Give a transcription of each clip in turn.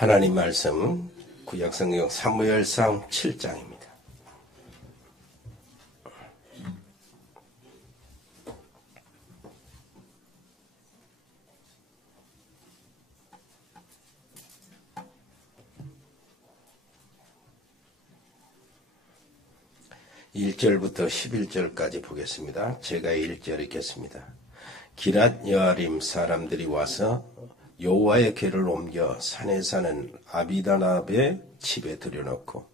하나님 말씀 구약성경 사무엘상 7장입니다. (1절부터) (11절까지) 보겠습니다. 제가 1절 읽겠습니다. 기랏 여아림 사람들이 와서 여호와의 궤를 옮겨 산에 사는 아비다납의 집에 들여놓고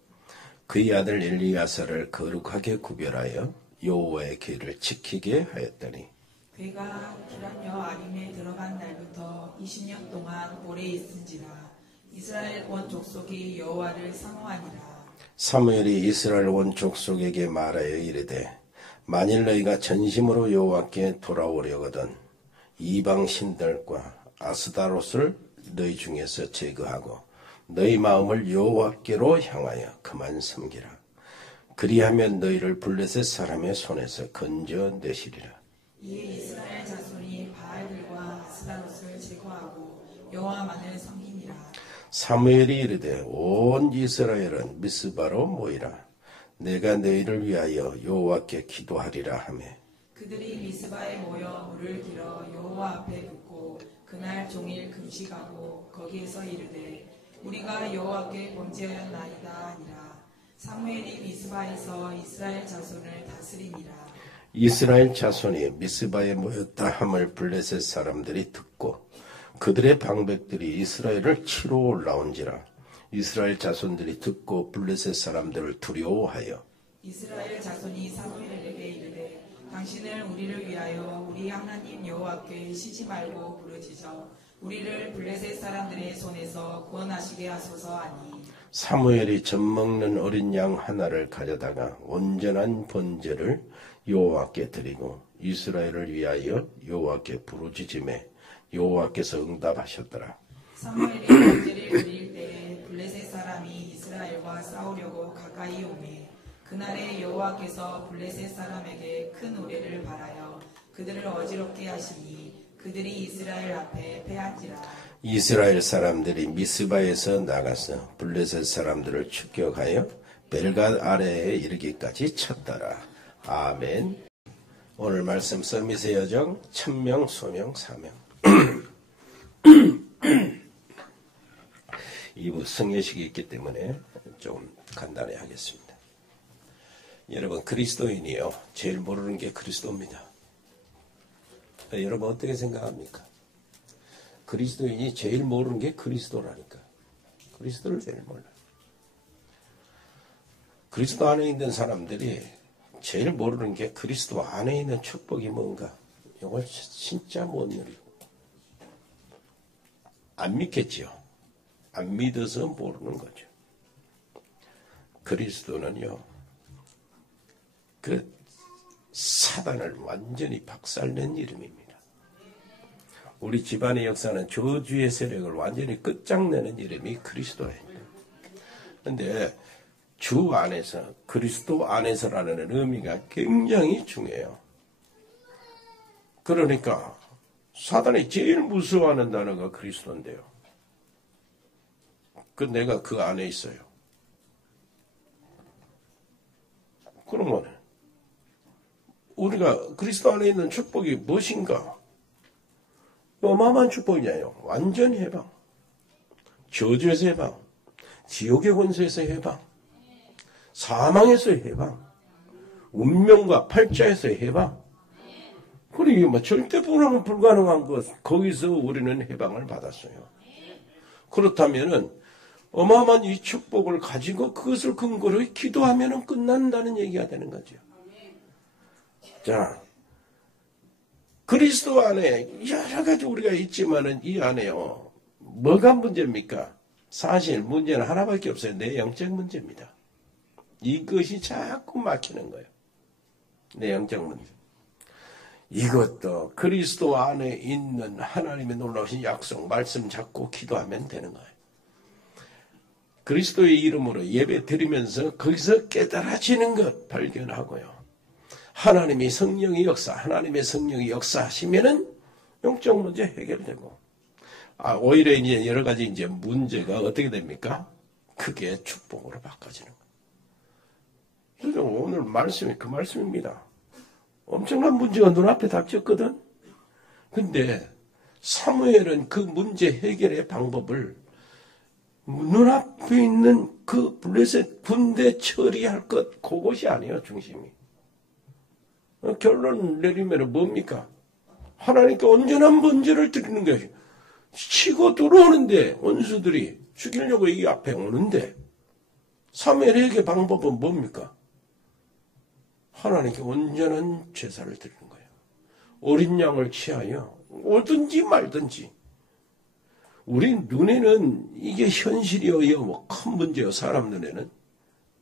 그의 아들 엘리야사를 거룩하게 구별하여 여호와의 궤를 지키게 하였더니, 궤가 기랏 여아림에 들어간 날부터 20년 동안 오래 있은지라. 이스라엘 온 족속이 여호와를 사모하니라. 사무엘이 이스라엘 온 족속에게 말하여 이르되, 만일 너희가 전심으로 여호와께 돌아오려거든 이방 신들과 아스다롯을 너희 중에서 제거하고 너희 마음을 여호와께로 향하여 그만 섬기라. 그리하면 너희를 블레셋 사람의 손에서 건져내시리라. 이에 이스라엘 자손이 바알들과 아스다롯을 제거하고 여호와만을 섬기니라. 사무엘이 이르되, 온 이스라엘은 미스바로 모이라. 내가 너희를 위하여 여호와께 기도하리라 하며, 그들이 미스바에 모여 물을 길어 여호와 앞에 붓고 그날 종일 금식하고 거기에서 이르되, 우리가 여호와께 범죄하였나이다 하니라. 사무엘이 미스바에서 이스라엘 자손을 다스리니라. 이스라엘 자손이 미스바에 모였다 함을 블레셋 사람들이 듣고 그들의 방백들이 이스라엘을 치러 올라온지라. 이스라엘 자손들이 듣고 블레셋 사람들을 두려워하여 이스라엘 자손이 사무엘에게 이르되, 당신을 우리를 위하여 우리 하나님 여호와께 쉬지 말고 부르짖어 우리를 블레셋 사람들의 손에서 구원하시게 하소서 하니, 사무엘이 젖먹는 어린 양 하나를 가져다가 온전한 번제를 여호와께 드리고 이스라엘을 위하여 여호와께 부르짖음에 여호와께서 응답하셨더라. 사무엘이 번제를 드릴 때에 블레셋 사람이 이스라엘과 싸우려고 가까이 오매 그날에 여호와께서 블레셋 사람에게 큰 우레를 발하여 그들을 어지럽게 하시니 그들이 이스라엘 앞에 패한지라. 이스라엘 사람들이 미스바에서 나가서 블레셋 사람들을 추격하여 벨갓 아래에 이르기까지 쳤더라. 아멘. 오늘 말씀 서밋의 여정 천명 소명 사명 2부 성례식이 있기 때문에 좀 간단히 하겠습니다. 여러분, 그리스도인이요, 제일 모르는 게 그리스도입니다. 여러분 어떻게 생각합니까? 그리스도인이 제일 모르는 게 그리스도라니까. 그리스도를 제일 몰라요. 그리스도 안에 있는 사람들이 제일 모르는 게 그리스도 안에 있는 축복이 뭔가, 이걸 진짜 못 누리고 안 믿겠지요. 안 믿어서 모르는 거죠. 그리스도는요, 그 사단을 완전히 박살낸 이름입니다. 우리 집안의 역사는 저주의 세력을 완전히 끝장내는 이름이 그리스도예요. 그런데 주 안에서, 그리스도 안에서라는 의미가 굉장히 중요해요. 그러니까 사단이 제일 무서워하는 단어가 그리스도인데요. 내가 그 안에 있어요. 그러면 우리가 그리스도 안에 있는 축복이 무엇인가? 어마어마한 축복이냐요. 완전히 해방, 저주에서 해방, 지옥의 권세에서 해방, 사망에서 해방, 운명과 팔자에서 해방. 그리고 절대 불가능한 것, 거기서 우리는 해방을 받았어요. 그렇다면은 어마어마한 이 축복을 가지고 그것을 근거로 기도하면 끝난다는 얘기가 되는 거죠. 자, 그리스도 안에 여러 가지 우리가 있지만은 이 안에요, 뭐가 문제입니까? 사실 문제는 하나밖에 없어요. 내 영적 문제입니다. 이것이 자꾸 막히는 거예요. 내 영적 문제. 이것도 그리스도 안에 있는 하나님의 놀라우신 약속, 말씀 잡고 기도하면 되는 거예요. 그리스도의 이름으로 예배 드리면서 거기서 깨달아지는 것 발견하고요. 하나님의 성령이 역사하시면은 영적 문제 해결되고, 오히려 이제 여러 가지 이제 문제가 어떻게 됩니까? 그게 축복으로 바꿔지는 거예요. 그래서 오늘 말씀이 그 말씀입니다. 엄청난 문제가 눈앞에 닥쳤거든? 근데 사무엘은 그 문제 해결의 방법을 눈앞에 있는 그 블레셋 군대 처리할 것, 그것이 아니에요, 중심이. 결론 내리면 뭡니까? 하나님께 온전한 번제를 드리는 것이 치고 들어오는데 원수들이 죽이려고 이 앞에 오는데 사무엘에게 방법은 뭡니까? 하나님께 온전한 제사를 드리는 거예요. 어린 양을 취하여 오든지 말든지. 우리 눈에는 이게 현실이어요, 뭐 큰 문제요, 사람 눈에는.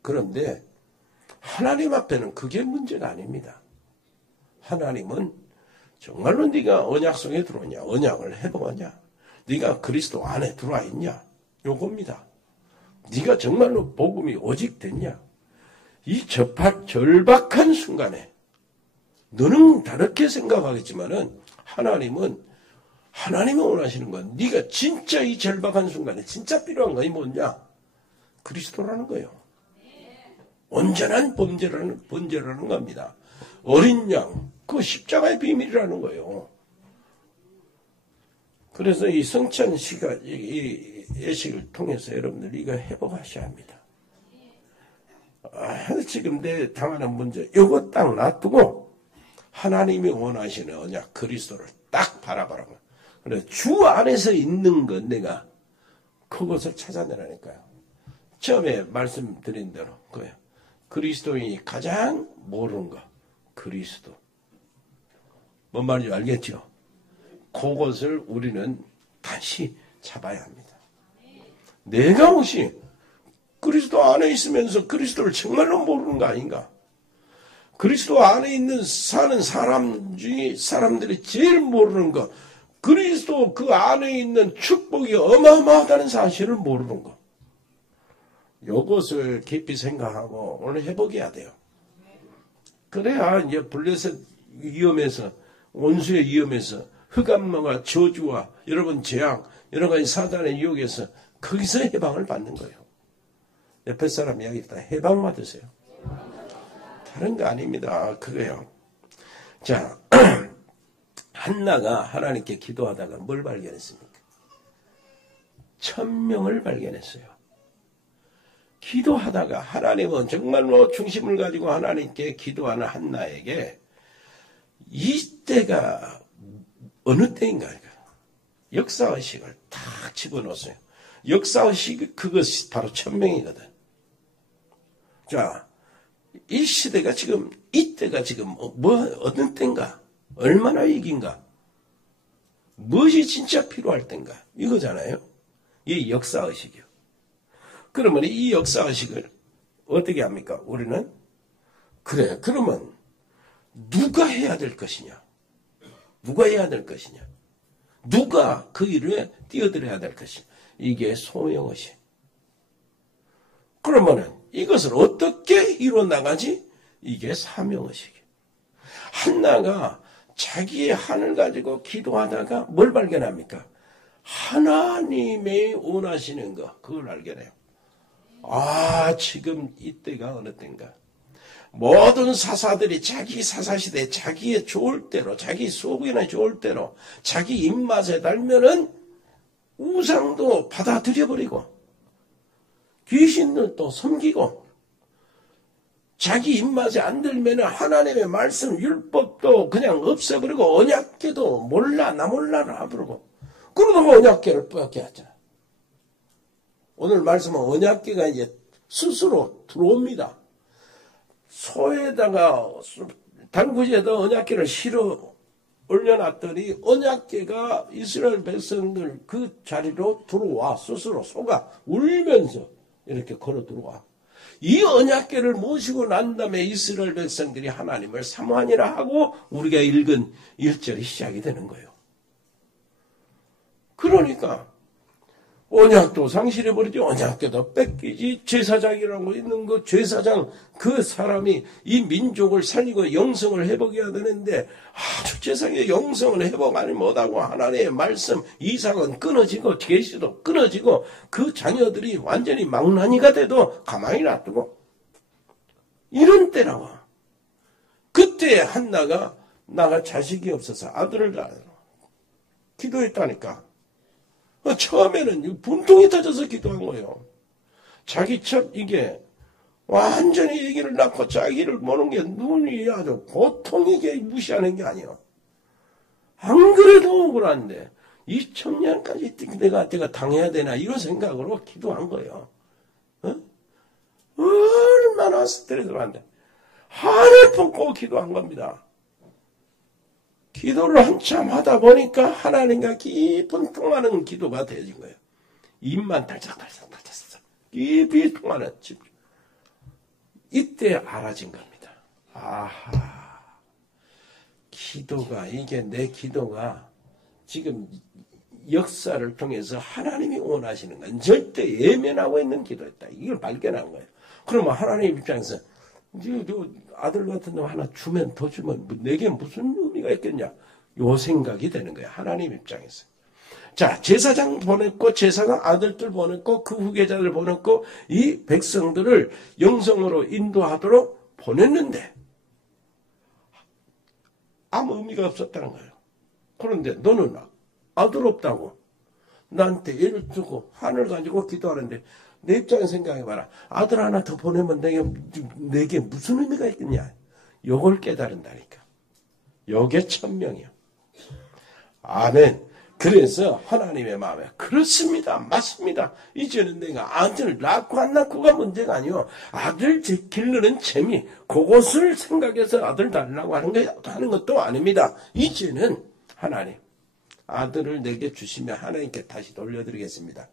그런데 하나님 앞에는 그게 문제가 아닙니다. 하나님은 정말로 네가 언약 속에 들어오냐, 언약을 해보았냐, 네가 그리스도 안에 들어와 있냐, 요겁니다. 네가 정말로 복음이 오직 됐냐. 이 절박한 순간에 너는 다르게 생각하겠지만은 하나님이 원하시는 건 네가 진짜 이 절박한 순간에 진짜 필요한 것이 뭐냐? 그리스도라는 거예요. 온전한 번제라는 겁니다. 어린 양, 그 십자가의 비밀이라는 거예요. 그래서 이 성찬 시간, 이 예식을 통해서 여러분들 이거 회복하셔야 합니다. 지금 내 당하는 문제, 이거 딱 놔두고 하나님이 원하시는 언약 그리스도를 딱 바라보라고. 그래서 주 안에서 있는 건 내가 그것을 찾아내라니까요. 처음에 말씀드린 대로 그거예요. 그리스도인이 가장 모르는 거, 그리스도. 뭔 말인지 알겠죠? 그것을 우리는 다시 잡아야 합니다. 내가 혹시 그리스도 안에 있으면서 그리스도를 정말로 모르는 거 아닌가? 그리스도 안에 있는 사는 사람 중에 사람들이 제일 모르는 거, 그리스도 그 안에 있는 축복이 어마어마하다는 사실을 모르는 거. 이것을 깊이 생각하고 오늘 회복해야 돼요. 그래야 이제 블레셋 위험에서, 원수의 위험에서, 흑암과 저주와 여러분 재앙, 여러 가지 사단의 유혹에서 거기서 해방을 받는 거예요. 옆에 사람 이야기다. 해방 받으세요. 다른 거 아닙니다. 그거요. 자, 한나가 하나님께 기도하다가 뭘 발견했습니까? 1000명을 발견했어요. 기도하다가 하나님은 정말로 중심을 가지고 하나님께 기도하는 한나에게 이때가 어느 때인가? 역사의식을 탁 집어넣었어요. 역사의식, 그것이 바로 1000명이거든. 자, 이 시대가 지금, 이때가 지금 어느 때인가? 얼마나 위기인가? 무엇이 진짜 필요할 때인가? 이거잖아요. 이 역사의식이요. 그러면 이 역사의식을 어떻게 합니까? 우리는? 그래, 그러면 누가 해야 될 것이냐? 누가 해야 될 것이냐? 누가 그 일에 뛰어들어야 될 것이냐? 이게 소명의식. 그러면은 이것을 어떻게 이뤄나가지? 이게 사명의식이에요. 한나가 자기의 한을 가지고 기도하다가 뭘 발견합니까? 하나님이 원하시는 거, 그걸 발견해요. 지금 이때가 어느 때인가? 모든 사사들이 자기 사사시대에 자기의 좋을 대로, 자기 속이나 좋을 대로, 자기 입맛에 달면은 우상도 받아들여버리고, 귀신들도 섬기고, 자기 입맛에 안 들면 하나님의 말씀, 율법도 그냥 없애버리고, 언약궤도 몰라, 나 몰라라 부르고, 그러다가 언약궤를 뿌옇게 하잖아. 오늘 말씀은 언약궤가 이제 스스로 들어옵니다. 소에다가, 단구지에다 언약궤를 실어 올려놨더니, 언약궤가 이스라엘 백성들 그 자리로 들어와, 스스로 소가 울면서 이렇게 걸어 들어와. 이 언약궤를 모시고 난 다음에 이스라엘 백성들이 하나님을 사모하니라 하고 우리가 읽은 1절이 시작이 되는 거예요. 그러니까 언약도 상실해버리지. 언약궤도 뺏기지. 제사장이라고 있는 거, 제사장 그 사람이 이 민족을 살리고 영성을 회복해야 되는데 아주 제사장의 영성을 회복하지 못하고 하나님의 말씀, 이삭은 끊어지고 계시도 끊어지고 그 자녀들이 완전히 망나니가 돼도 가만히 놔두고 이런 때라고. 그때 한나가 나가 자식이 없어서 아들을 낳아 기도했다니까. 처음에는 분통이 터져서 기도한 거예요. 자기 첫 이게 완전히 얘기를 낳고 자기를 보는 게 눈이 아주 고통이게 무시하는 게 아니에요. 안 그래도 억울한데 이 청년까지 내가 당해야 되나 이런 생각으로 기도한 거예요. 얼마나 스트레스 받는데 하늘 품고 기도한 겁니다. 기도를 한참 하다 보니까 하나님과 깊은 통하는 기도가 되어진 거예요. 입만 달짝달짝 깊이 통하는 집중. 이때 알아진 겁니다. 아하, 기도가 이게 내 기도가 지금 역사를 통해서 하나님이 원하시는 건 절대 예면하고 있는 기도였다. 이걸 발견한 거예요. 그러면 하나님 입장에서 아들 같은 놈 하나 주면 더 주면 내게 무슨 의미가 있겠냐. 요 생각이 되는 거예요. 하나님 입장에서. 자, 제사장 보냈고 제사장 아들들 보냈고 그 후계자들 보냈고 이 백성들을 영성으로 인도하도록 보냈는데 아무 의미가 없었다는 거예요. 그런데 너는 아들 없다고 나한테 애를 주고 하늘 가지고 기도하는데 내 입장에 생각해봐라. 아들 하나 더 보내면 내게 무슨 의미가 있겠냐. 요걸 깨달은다니까. 요게 천명이요. 아멘. 그래서 하나님의 마음에 그렇습니다. 맞습니다. 이제는 내가 아들 낳고 안 낳고가 문제가 아니요. 아들 기르는 재미 그것을 생각해서 아들 달라고 하는 것도 아닙니다. 이제는 하나님 아들을 내게 주시면 하나님께 다시 돌려드리겠습니다.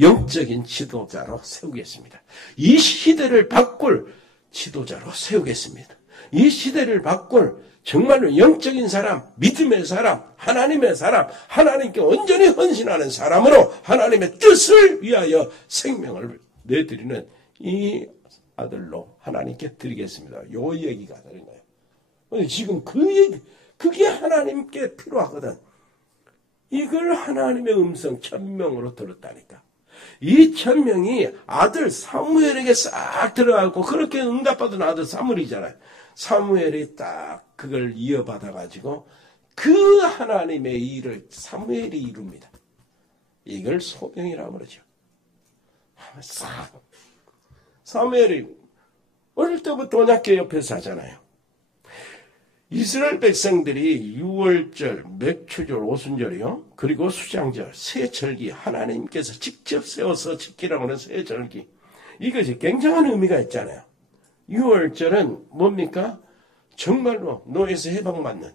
영적인 지도자로 세우겠습니다. 이 시대를 바꿀 지도자로 세우겠습니다. 이 시대를 바꿀 정말로 영적인 사람, 믿음의 사람, 하나님의 사람, 하나님께 온전히 헌신하는 사람으로 하나님의 뜻을 위하여 생명을 내드리는 이 아들로 하나님께 드리겠습니다. 요 얘기가 되는 거예요. 지금 그 얘기, 그게 하나님께 필요하거든. 이걸 하나님의 음성 천명으로 들었다니까. 이 천명이 아들 사무엘에게 싹 들어가고 그렇게 응답받은 아들 사무엘이잖아요. 사무엘이 딱 그걸 이어받아가지고 그 하나님의 일을 사무엘이 이룹니다. 이걸 소명이라고 그러죠. 싹. 사무엘이 어릴 때부터 언약궤 옆에서 하잖아요. 이스라엘 백성들이 유월절, 맥추절, 오순절이요. 그리고 수장절, 세절기 하나님께서 직접 세워서 지키라고 하는 세절기. 이것이 굉장한 의미가 있잖아요. 유월절은 뭡니까? 정말로 노예에서 해방받는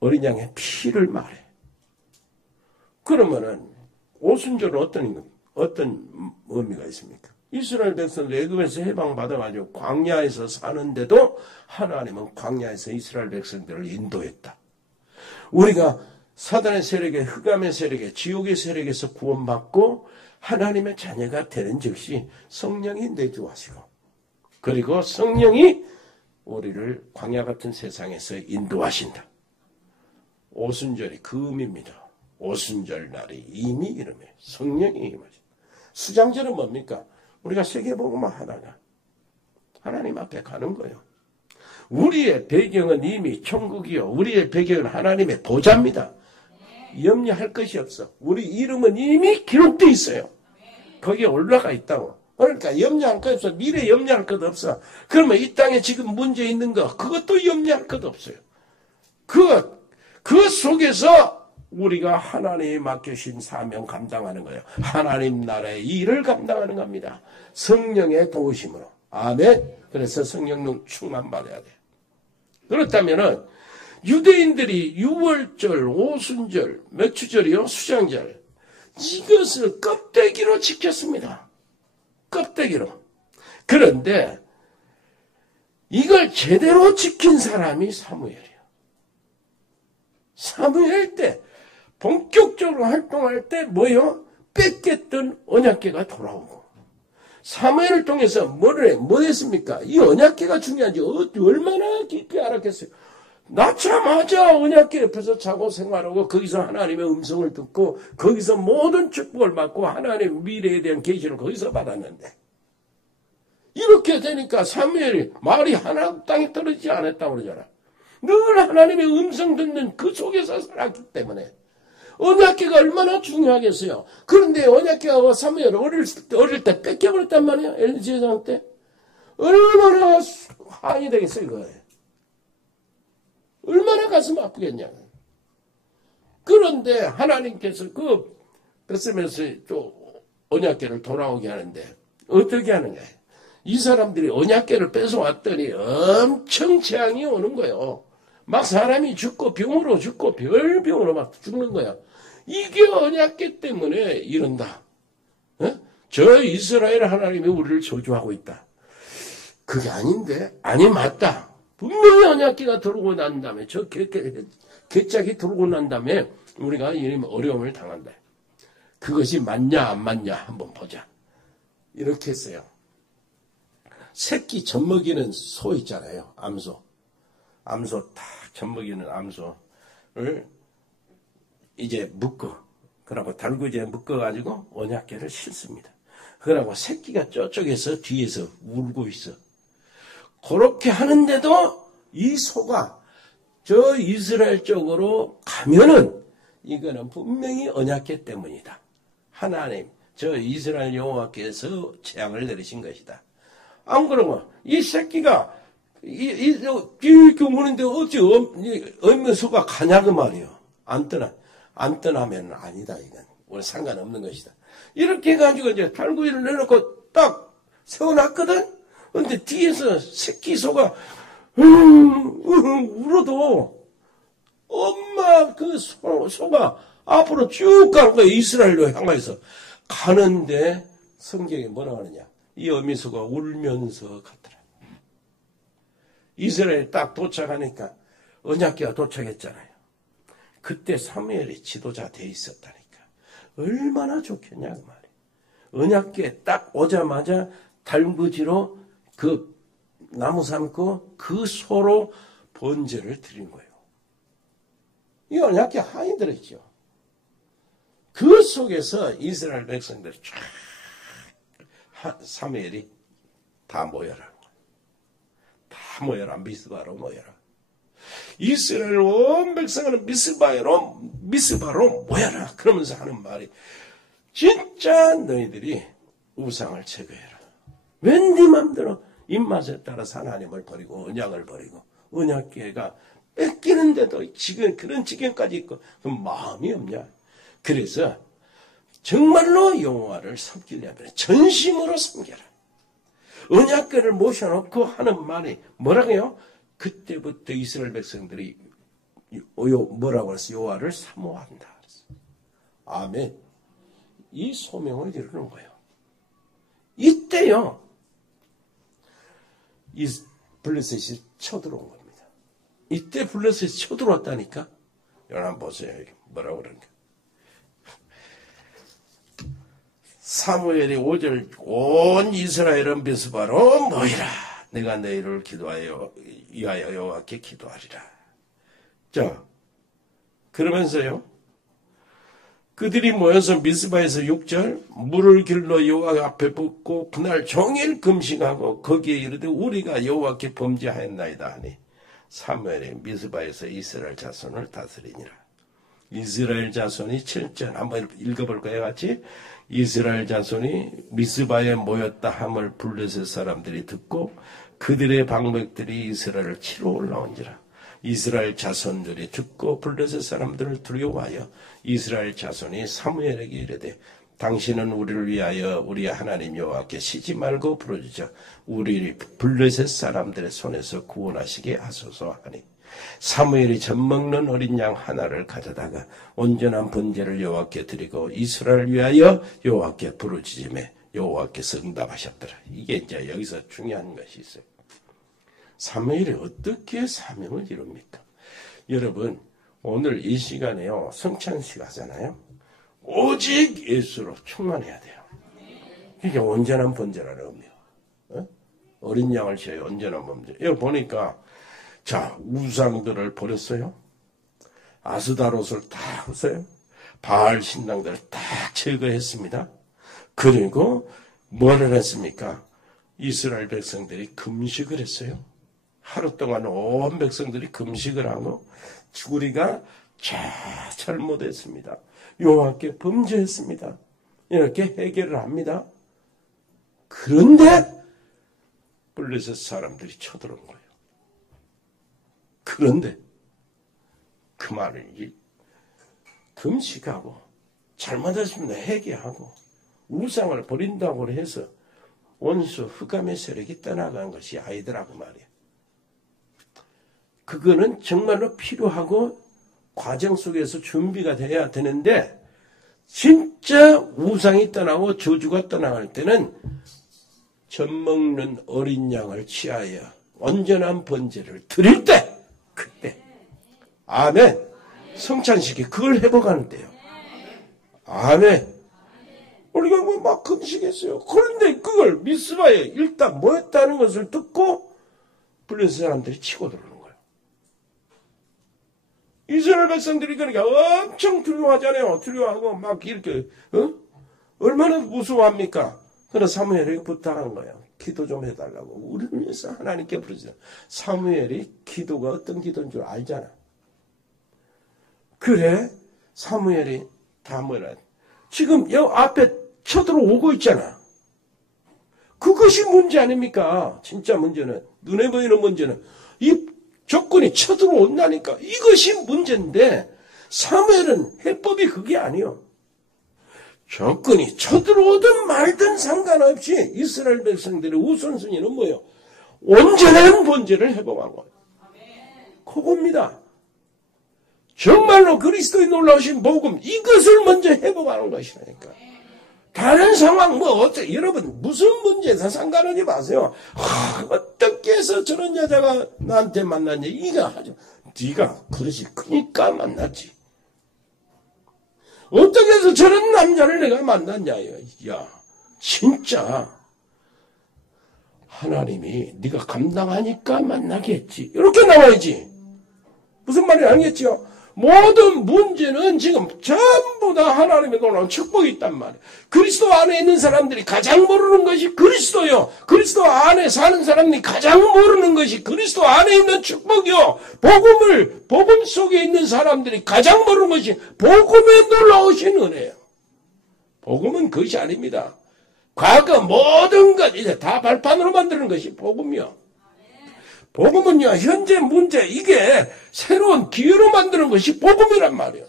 어린 양의 피를 말해. 그러면은 오순절은 어떤 의미가 있습니까? 이스라엘 백성들 애굽에서 해방받아가지고 광야에서 사는데도 하나님은 광야에서 이스라엘 백성들을 인도했다. 우리가 사단의 세력에, 흑암의 세력에, 지옥의 세력에서 구원받고 하나님의 자녀가 되는 즉시 성령이 내주하시고 그리고 성령이 우리를 광야 같은 세상에서 인도하신다. 오순절이 그 의미입니다. 오순절 날이 이미 이름에 성령이 임하신다. 수장절은 뭡니까? 우리가 세계복음만 하다가 하나님 앞에 가는 거예요. 우리의 배경은 이미 천국이요. 우리의 배경은 하나님의 보좌입니다. 염려할 것이 없어. 우리 이름은 이미 기록되어 있어요. 거기에 올라가 있다고. 그러니까 염려할 것 없어. 미래 염려할 것 없어. 그러면 이 땅에 지금 문제 있는 거 그것도 염려할 것 없어요. 그 속에서 우리가 하나님이 맡겨신 사명 감당하는 거예요. 하나님 나라의 일을 감당하는 겁니다. 성령의 도우심으로. 아멘. 그래서 성령 충만 받아야 돼요. 그렇다면은 유대인들이 유월절, 오순절, 맥추절이요, 수장절 이것을 껍데기로 지켰습니다. 껍데기로. 그런데 이걸 제대로 지킨 사람이 사무엘이에요. 사무엘 때 본격적으로 활동할 때 뭐요? 뺏겼던 언약궤가 돌아오고 사무엘을 통해서 뭐 했습니까? 이 언약궤가 중요한지 얼마나 깊이 알았겠어요. 낳자마자 언약궤 옆에서 자고 생활하고 거기서 하나님의 음성을 듣고 거기서 모든 축복을 받고 하나님의 미래에 대한 계시를 거기서 받았는데 이렇게 되니까 사무엘이 말이 하나 땅에 떨어지지 않았다고 그러잖아. 늘 하나님의 음성 듣는 그 속에서 살았기 때문에 언약궤가 얼마나 중요하겠어요. 그런데 언약궤가 사무엘 어릴 때 뺏겨버렸단 말이에요. 엘리 제사장 때. 얼마나 화이 되겠어요, 그거에. 얼마나 가슴 아프겠냐. 그런데 하나님께서 그 베스메에서 또 언약궤를 돌아오게 하는데 어떻게 하는가. 이 사람들이 언약궤를 뺏어왔더니 엄청 재앙이 오는 거예요. 막 사람이 죽고 병으로 죽고 별병으로 막 죽는 거야. 이게 언약궤 때문에 이런다. 저 이스라엘 하나님이 우리를 저주하고 있다. 그게 아닌데? 아니 맞다. 분명히 언약궤가 들어오고 난 다음에 저 개짝이 들어오고 난 다음에 우리가 이런 어려움을 당한다. 그것이 맞냐 안 맞냐 한번 보자. 이렇게 했어요. 새끼 젖먹이는 소 있잖아요. 암소 딱 젖먹이는 암소를 이제 묶어. 그러고 달구지에 묶어가지고 언약궤를 싣습니다. 그러고 새끼가 저쪽에서 뒤에서 울고 있어. 그렇게 하는데도 이 소가 저 이스라엘 쪽으로 가면은 이거는 분명히 언약궤 때문이다. 하나님, 저 이스라엘 여호와께서 재앙을 내리신 것이다. 안 그러고 이 새끼가 이렇게 우는데 어찌 없는 소가 가냐고 말이요. 안 떠나면 아니다. 이건 오늘 상관없는 것이다. 이렇게 해가지고 이제 달구이를 내놓고 딱 세워놨거든. 근데 뒤에서 새끼 소가 울어도 엄마 그 소가 앞으로 쭉 가는 거야. 이스라엘로 향해서 가는데 성경에 뭐라고 하느냐. 이 어미소가 울면서 갔더라. 이스라엘 딱 도착하니까 언약궤가 도착했잖아요. 그때 사무엘이 지도자 돼 있었다니까. 얼마나 좋겠냐 그 말이에요. 언약궤 딱 오자마자 달구지로 그 나무 삶고 그 소로 번제를 드린 거예요. 이 언약궤 한이 들어있죠. 그 속에서 이스라엘 백성들이 쫙 사무엘이 다 모여라. 다 모여라. 미스바로 모여라. 이스라엘 온 백성은 미스바로 모여라. 그러면서 하는 말이 진짜 너희들이 우상을 제거해라. 웬 네 맘대로 입맛에 따라서 하나님을 버리고 언약을 버리고 언약궤가 뺏기는데도 지금 그런 지경까지 있고 그럼 마음이 없냐. 그래서 정말로 여호와를 섬기려면 전심으로 섬겨라. 언약궤를 모셔놓고 하는 말이 뭐라고요? 그때부터 이스라엘 백성들이 뭐라고 해서 여호와를 사모한다. 아멘. 이 소명을 이루는 거예요. 이때요. 이 블레셋이 쳐들어온 겁니다. 이때 블레셋이 쳐들어왔다니까. 여러분 보세요. 뭐라고 그러는가. 사무엘이 5절 온 이스라엘은 미스바로 모이라. 내가 너희를 위하여 여호와께 기도하리라. 자, 그러면서요. 그들이 모여서 미스바에서 6절 물을 길러 여호와 앞에 붓고 그날 종일 금식하고 거기에 이르되 우리가 여호와께 범죄하였나이다 하니 사무엘이 미스바에서 이스라엘 자손을 다스리니라. 이스라엘 자손이 7절 한번 읽어볼까요 같이? 이스라엘 자손이 미스바에 모였다 함을 블레셋 사람들이 듣고 그들의 방백들이 이스라엘을 치러 올라온지라. 이스라엘 자손들이 듣고 블레셋 사람들을 두려워하여 이스라엘 자손이 사무엘에게 이르되 당신은 우리를 위하여 우리 하나님 여호와께 쉬지 말고 부르짖어 우리 블레셋 사람들의 손에서 구원하시게 하소서 하니 사무엘이 젖먹는 어린 양 하나를 가져다가 온전한 번제를 여호와께 드리고 이스라엘 위하여 여호와께 부르짖음에 여호와께서 응답하셨더라. 이게 이제 여기서 중요한 것이 있어요. 사무엘이 어떻게 사명을 이룹니까? 여러분 오늘 이 시간에요. 성찬식 하잖아요. 오직 예수로 충만해야 돼요. 이게 온전한 번제라는 의미요. 어린 양을 취하여 온전한 번제. 여기 보니까 자, 우상들을 버렸어요. 아스다롯을 다 없어요. 바알 신당들을 다 제거했습니다. 그리고 뭐를 했습니까? 이스라엘 백성들이 금식을 했어요. 하루 동안 온 백성들이 금식을 하고 우리가 잘못했습니다. 여호와께 범죄했습니다. 이렇게 해결을 합니다. 그런데 블레셋 사람들이 쳐들어온 거예요. 그런데 그 말을 금식하고 잘못했습니다. 회개하고 우상을 버린다고 해서 원수 흑암의 세력이 떠나간 것이 아니더라고 말이야. 그거는 정말로 필요하고 과정 속에서 준비가 돼야 되는데 진짜 우상이 떠나고 저주가 떠나갈 때는 젖 먹는 어린 양을 취하여 온전한 번제를 드릴 때 그때 아멘. 성찬식이 그걸 회복하는 때요. 아멘. 우리가 막 금식했어요. 그런데 그걸 미스바에 일단 뭐였다는 것을 듣고 블레셋 사람들이 치고 들어오는 거예요. 이스라엘 백성들이 그러니까 엄청 두려워하잖아요. 두려워하고 막 이렇게 얼마나 무서워합니까? 그래서 사무엘이 부탁한 거예요. 기도 좀 해달라고. 우리를 위해서 하나님께 부르짖어. 사무엘이 기도가 어떤 기도인 줄 알잖아. 그래 사무엘이 다 뭐라 지금 여 앞에 쳐들어오고 있잖아. 그것이 문제 아닙니까? 진짜 문제는 눈에 보이는 문제는 이 적군이 쳐들어온다니까. 이것이 문제인데 사무엘은 해법이 그게 아니요. 적군이 쳐들어오든 말든 상관없이 이스라엘 백성들의 우선순위는 뭐예요? 온전한 번제를 회복하고 그겁니다. 정말로 그리스도의 놀라우신 복음 이것을 먼저 회복하는 것이라니까. 다른 상황 여러분 무슨 문제에서 상관하지 마세요. 어떻게 해서 저런 여자가 나한테 만났냐 이가 하죠. 네가 그러지 그러니까 만났지. 어떻게 해서 저런 남자를 내가 만났냐. 야 진짜 하나님이 네가 감당하니까 만나게 했지. 이렇게 나와야지. 무슨 말인지 알겠죠? 모든 문제는 지금 전부 다 하나님의 놀라운 축복이 있단 말이에요. 그리스도 안에 있는 사람들이 가장 모르는 것이 그리스도요. 그리스도 안에 사는 사람들이 가장 모르는 것이 그리스도 안에 있는 축복이요. 복음 속에 있는 사람들이 가장 모르는 것이 복음에 놀라우신 은혜예요. 복음은 그것이 아닙니다. 과거 모든 것 이제 다 발판으로 만드는 것이 복음이요. 복음은요, 현재 문제, 이게 새로운 기회로 만드는 것이 복음이란 말이에요.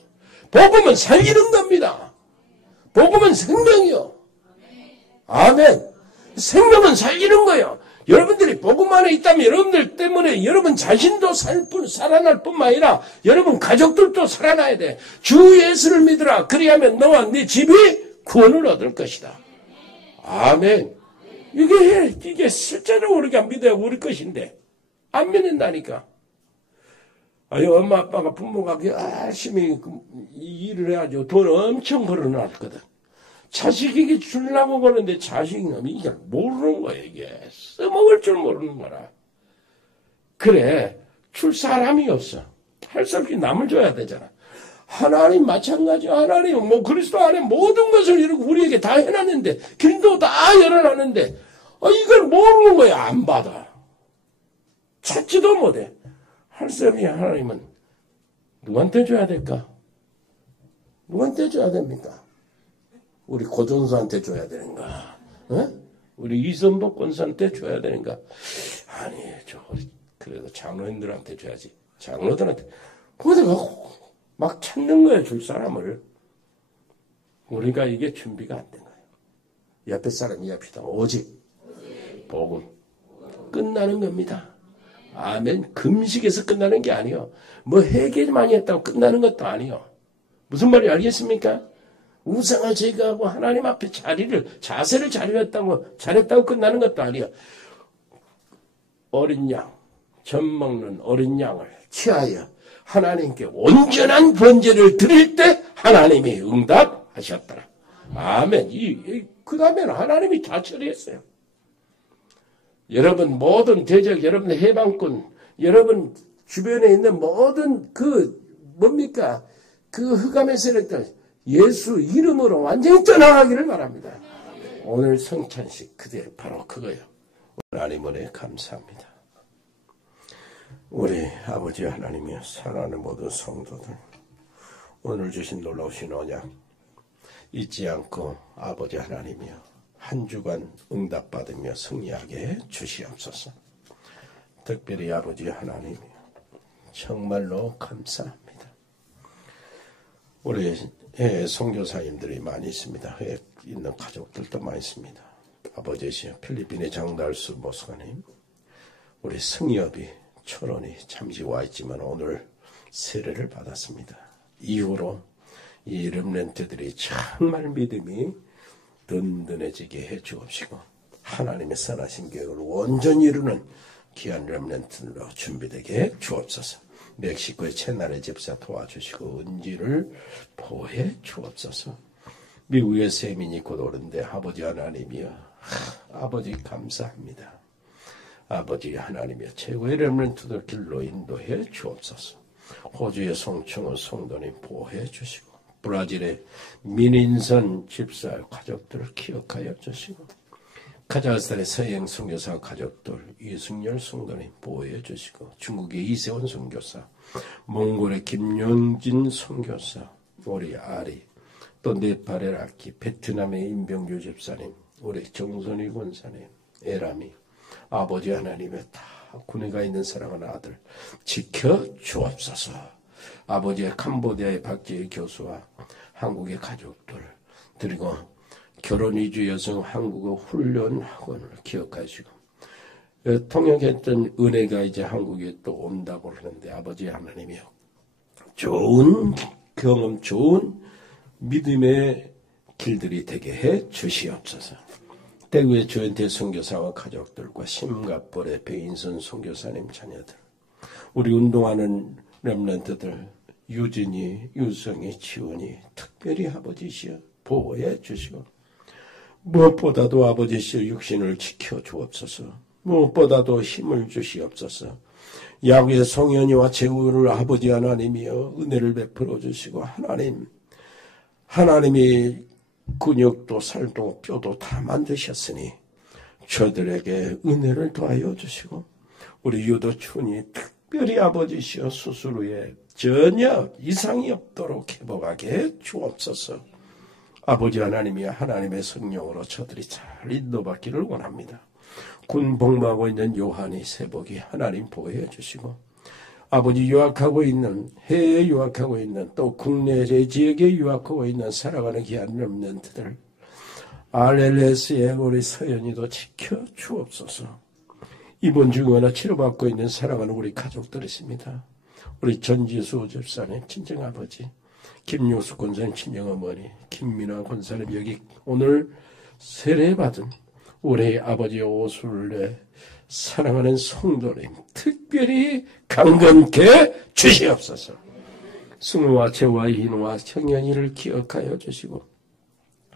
복음은 살리는 겁니다. 복음은 생명이요. 아멘. 생명은 살리는 거예요. 여러분들이 복음 안에 있다면 여러분들 때문에 여러분 자신도 살아날 뿐만 아니라 여러분 가족들도 살아나야 돼. 주 예수를 믿으라. 그리하면 너와 네 집이 구원을 얻을 것이다. 아멘. 이게 실제로 우리가 믿어야 우리 것인데. 안 믿는다니까. 엄마 아빠가 부모가 열심히 일을 해가지고 돈 엄청 벌어놨거든. 자식에게 주려고 그러는데 자식이 이게 모르는 거야. 이게 써먹을 줄 모르는 거라. 그래 줄 사람이 없어. 할 수 없이 남을 줘야 되잖아. 하나님 마찬가지야. 하나님 그리스도 안에 모든 것을 이렇게 우리에게 다 해놨는데 길도 다 열어놨는데 이걸 모르는 거야. 안 받아. 찾지도 못해. 할 수 없이 하나님은 누구한테 줘야 될까? 누구한테 줘야 됩니까? 우리 고전수한테 줘야 되는가? 우리 이선복 권사한테 줘야 되는가? 아니, 그래도 장로님들한테 줘야지. 장로들한테. 거기서 막 찾는 거예요, 줄 사람을. 우리가 이게 준비가 안 된 거예요. 옆에 사람 이야기다. 오직 복음. 끝나는 겁니다. 아멘. 금식에서 끝나는 게 아니요. 회개 많이 했다고 끝나는 것도 아니요. 무슨 말인지 알겠습니까? 우상을 제거하고 하나님 앞에 자세를 잘했다고 끝나는 것도 아니요. 어린 양, 젖 먹는 어린 양을 취하여 하나님께 온전한 번제를 드릴 때 하나님이 응답하셨더라. 아멘. 그 다음에는 하나님이 다 처리했어요. 여러분 모든 대적, 여러분 해방군, 여러분 주변에 있는 모든 뭡니까? 그 흑암의 세력들 예수 이름으로 완전히 떠나가기를 바랍니다. 오늘 성찬식 그대 바로 그거예요. 하나님 은혜 감사합니다. 우리 아버지 하나님이여, 사랑하는 모든 성도들, 오늘 주신 놀라우신 언약 잊지 않고 아버지 하나님이여 한 주간 응답받으며 승리하게 주시옵소서. 특별히 아버지 하나님이여 정말로 감사합니다. 우리 해외 선교사님들이 많이 있습니다. 해외에 있는 가족들도 많이 있습니다. 아버지시여 필리핀의 장달수 목사님, 우리 승엽이 철원이 잠시 와 있지만 오늘 세례를 받았습니다. 이후로 이 렘넌트들이 정말 믿음이 든든해지게 해 주옵시고 하나님의 선하신 계획을 온전히 이루는 귀한 렘넌트로 준비되게 해 주옵소서. 멕시코의 채나레 집사 도와주시고 은지를 보호해 주옵소서. 미국의 세민이 곧 오는데 아버지 하나님이여, 아버지 감사합니다. 아버지 하나님이여 최고의 렘넌트들 길로 인도해 주옵소서. 호주의 송충호 성도님 보호해 주시고 브라질의 민인선 집사 가족들을 기억하여 주시고 카자흐스탄의 서행 선교사 가족들 이승열 성도님 보호해 주시고 중국의 이세원 선교사, 몽골의 김영진 선교사, 우리 아리, 또 네팔의 라키, 베트남의 임병규 집사님, 우리 정선희 권사님, 에라미, 아버지 하나님의 다 군에 가 있는 사랑하는 아들 지켜 주옵소서. 아버지의 캄보디아의 박재희 교수와 한국의 가족들, 그리고 결혼 이주 여성 한국어 훈련 학원을 기억하시고 통역했던 은혜가 이제 한국에 또 온다고 그러는데 아버지 하나님이여 좋은 경험, 좋은 믿음의 길들이 되게 해 주시옵소서. 대구의 조현태 선교사와 가족들과 심갑벌의 배인선 선교사님 자녀들, 우리 운동하는 렘넌트들 유진이, 유성이, 지원이 특별히 아버지시여 보호해 주시고 무엇보다도 아버지시여 육신을 지켜 주옵소서. 무엇보다도 힘을 주시옵소서. 야구의 송현이와 재우를 아버지 하나님이여 은혜를 베풀어 주시고 하나님이 근육도 살도 뼈도 다 만드셨으니 저들에게 은혜를 더하여 주시고 우리 유도춘이 특별히 아버지시여 수술 후에 전혀 이상이 없도록 회복하게 주옵소서. 아버지 하나님이 하나님의 성령으로 저들이 잘 인도받기를 원합니다. 군 복무하고 있는 요한이 세복이 하나님 보호해 주시고 아버지 유학하고 있는 해외에 유학하고 있는 또 국내 지역에 유학하고 있는 살아가는 귀한 렘넌트들 RLS의 우리 서연이도 지켜 주옵소서. 입원 중거나 치료받고 있는 살아가는 우리 가족들 있습니다. 우리 전지수 집사님 친정아버지, 김용수 권사님 친정어머니, 김민아 권사님 여기 오늘 세례받은 우리 아버지 오술래 사랑하는 성도님 특별히 강건케 주시옵소서. 승우와 재와 희노와 청년이를 기억하여 주시고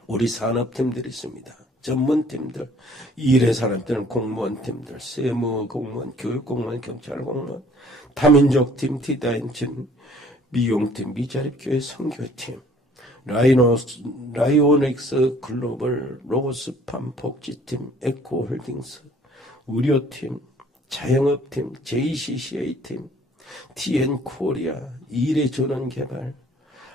우리 산업팀들이 있습니다. 전문팀들, 일의 사람들은 공무원팀들, 세무 공무원, 교육공무원, 경찰공무원, 다민족팀, 디다인팀, 미용팀, 미자립교회 선교팀, 라이오닉스 글로벌, 로고스팜 복지팀, 에코홀딩스, 의료팀, 자영업팀, JCCA팀, TN코리아, 일의전원개발,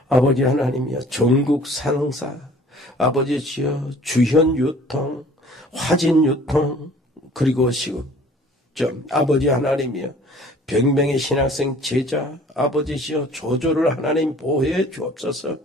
아버지 하나님이여 전국 상사, 아버지 주여 주현유통, 화진유통, 그리고 시급점, 아버지 하나님이여 병명의 신학생 제자, 아버지시여 조조를 하나님 보호해 주옵소서.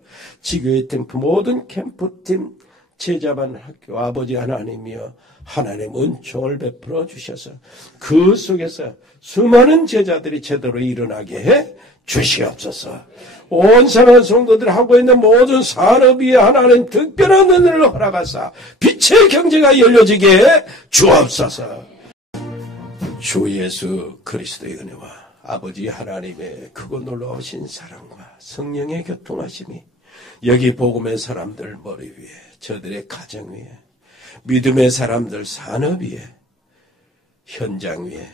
지교회 팀 모든 캠프팀, 제자반 학교, 아버지 하나님이여 하나님 은총을 베풀어 주셔서 그 속에서 수많은 제자들이 제대로 일어나게 해 주시옵소서. 온 사랑하는 성도들 하고 있는 모든 산업 위에 하나님 특별한 은혜를 허락하사 빛의 경제가 열려지게 해 주옵소서. 주 예수 그리스도의 은혜와 아버지 하나님의 크고 놀라우신 사랑과 성령의 교통하심이 여기 복음의 사람들 머리 위에, 저들의 가정 위에, 믿음의 사람들 산업 위에, 현장 위에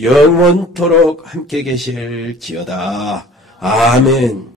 영원토록 함께 계실지어다. 아멘.